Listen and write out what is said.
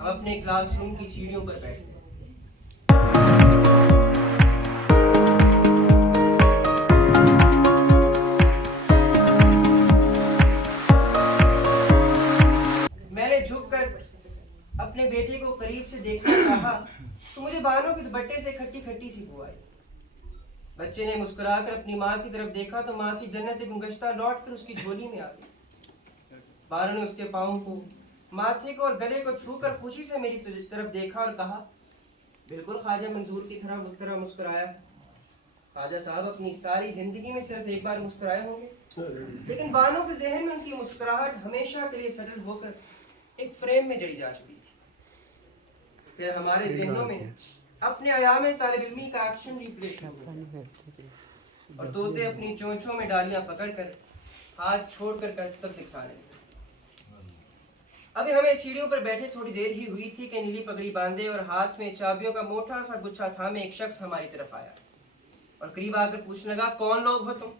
हम अपने क्लासरूम की सीढ़ियों पर बैठे। मैंने झुककर अपने बेटे को करीब से देखना चाहा तो मुझे बालों के दुपट्टे से खट्टी खट्टी सी बू आई। बच्चे ने मुस्कुराकर अपनी माँ की तरफ देखा तो माँ की जन्नत गुलगश्ता लौटकर उसकी झोली में आ गई। बालों ने उसके पाँव को, माथे को और गले को छूकर खुशी से मेरी तरफ देखा और कहा, बिल्कुल ख्वाजा मंजूर की तरह मुस्कुराया। ख्वाजा साहब अपनी सारी जिंदगी में सिर्फ एक बार मुस्कुराए होंगे, लेकिन बानों के जहन में उनकी मुस्कुराहट हमेशा के लिए सेटल होकर एक फ्रेम में जड़ी जा चुकी थी। फिर हमारे जहनों में अपने आयाम तालिब इल्मी का एक्शन रिप्ले शुरू हुआ और तोते अपनी चोंचों में डालियां पकड़कर हाथ छोड़कर करतब दिखा रहे थे। अभी हमें सीढ़ियों पर बैठे थोड़ी देर ही हुई थी कि नीली पगड़ी बांधे और हाथ में चाबियों का मोटा सा गुच्छा थामे एक शख्स हमारी तरफ आया और करीब आकर पूछने लगा, कौन लोग हो तुम?